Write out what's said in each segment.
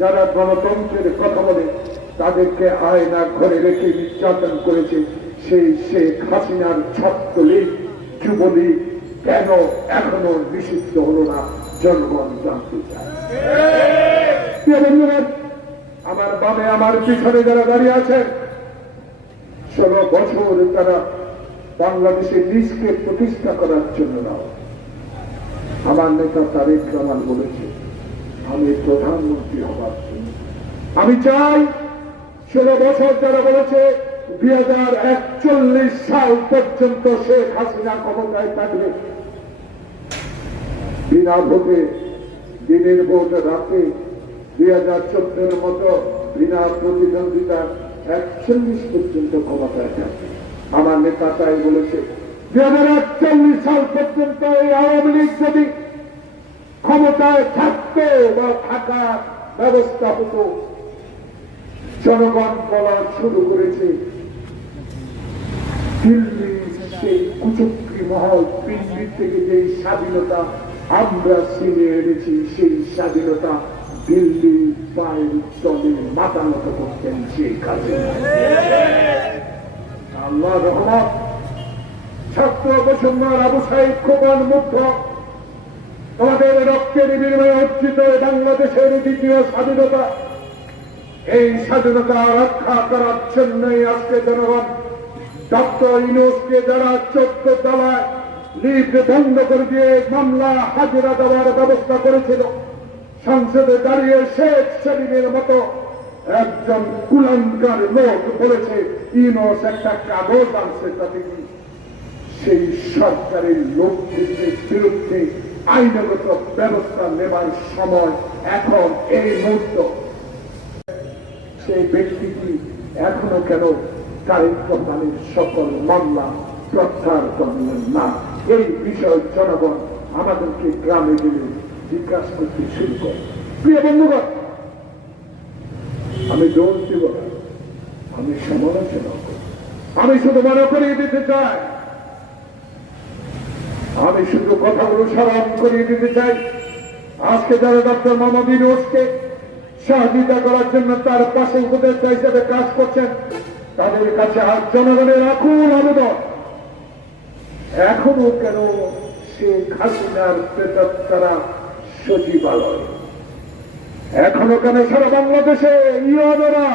যারা গণতন্ত্রের কথা বলে তাদেরকে আয়না ঘরে রেখে নির্যাতন করেছে, সেই শেখ হাসিনার ছাত্রলীগ যুবলীগ কেন এখনো নিষিদ্ধ হলো না? জনগণ জানতে চায়। আমার বামে আমার পিছনে যারা দাঁড়িয়ে আছেন, 16 বছর তারা বাংলাদেশে নিজকে প্রতিষ্ঠা করার জন্য নাও। আমার নেতা তারেক রহমান বলেছে আমি প্রধানমন্ত্রী হবার জন্য। আমি চাই 16 বছর যারা বলেছে 2041 সাল পর্যন্ত শেখ হাসিনা ক্ষমতায় থাকবে, বিনা ভোটে, দিনের ভোট রাতে 2014 মতো বিনা প্রতিদ্বন্দ্বিতা 41 পর্যন্ত ক্ষমতায় থাকবে। আমার নেতা তাই বলেছে 2041 সাল পর্যন্ত এই আওয়ামী লীগ যদি ক্ষমতায় থাকতো বা থাকার ব্যবস্থা হতো, জনগণ বলা শুরু করেছে দিল্লি সেই কুচক্রী মহল দিল্লি থেকে যে স্বাধীনতা আমরা ছিনিয়ে এনেছি, সেই স্বাধীনতা দিল্লি পায়ের তলে মাথা নত করতেন সেই কাজে। আল্লাহ রহমান ছাত্র বৈষম্যর আবু সাইদ খোকন মুগ্ধ তোমাদের রক্তের বিনিময়ে অর্জিত বাংলাদেশের দ্বিতীয় স্বাধীনতা, এই স্বাধীনতা রক্ষা করার জন্যই আজকে জনগণ ডক্টর ইউনূসকে যারা 14 তলায় লিফট বন্ধ করে দিয়ে মামলা হাজিরা দেওয়ার ব্যবস্থা করেছিল, সংসদে দাঁড়িয়ে শেখ সেলিমের মতো একজন কুলাঙ্গার লোক বলেছে ইউনূস একটা কাগজ আনছে, তাতে কি সেই সরকারের লোকদের বিরুদ্ধে আইনগত ব্যবস্থা নেবার সময় এখন এই মুহূর্ত। সেই ব্যক্তিটি এখনো কেন তারেক রহমানের সকল মামলা প্রত্যাহার করলেন না? এই বিষয়ে জনগণ আমাদেরকে গ্রামে গেলে জিজ্ঞাসা করতে শুরু করে। প্রিয় বন্ধুগণ, আমি দোষ দিব না, আমি সমালোচনা করি, আমি শুধু মনে করিয়ে দিতে চাই, আমি শুধু কথাগুলো স্মরণ করিয়ে দিতে চাই। আজকে যারা ডক্টর মোহাম্মদ ইউনূসকে সহযোগিতা করার জন্য তার পাশে উপদেষ্টা হিসেবে কাজ করছেন, তাদের কাছে আজ জনগণের আকুল আবেদন, এখনো কেন শেখ হাসিনার প্রেতাত্মারা সচিবালয়, এখনো কেন সারা বাংলাদেশে ইউএনরা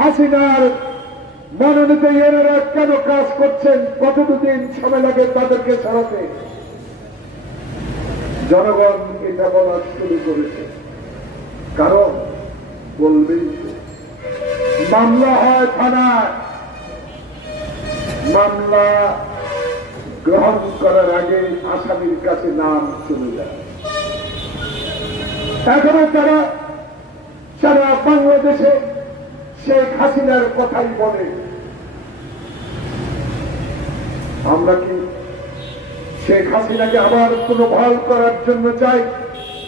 হাসিনার মনোনীত ইউএনরা কেন কাজ করছেন? কত দুদিন সময় লাগে তাদেরকে সরাতে? জনগণ এটা বলা শুরু করেছে, কারণ বলবেই মামলা হয় থানায়, মামলা গ্রহণ করার আগে আসামির কাছে নাম চলে যায়। এখনো তারা সারা বাংলাদেশে শেখ হাসিনার কথাই বলে। আমরা কি শেখ হাসিনাকে আবার পুনর্বহাল করার জন্য চাই?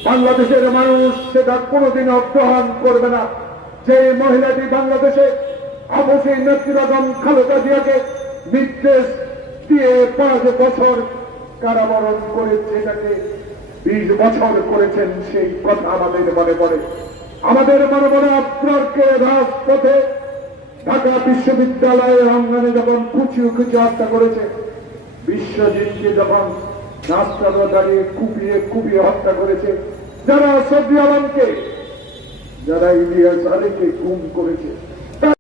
বাংলাদেশের মানুষ সেটা কোনোদিন গ্রহণ করবে না। যে মহিলাটি বাংলাদেশে আপসী নেত্রীবেগম খালেদা জিয়াকে নির্দেশ দিয়ে 5 বছর কারাবরণ করেছে, এটাকে 20 বছর করেছেন, সেই কথা আমাদের মনে পড়ে। আমাদের মনে মনে আপনারকে রাজপথে ঢাকা বিশ্ববিদ্যালয়ের অঙ্গনে যখন কুচিয়ে কুচিয়ে হত্যা করেছে, বিশ্বজিৎকে যখন রাস্তায় দাঁড়িয়ে কুপিয়ে কুপিয়ে হত্যা করেছে, যারা সৌদি আলমকে, যারা ইলিয়াস আলীকে গুম করেছে,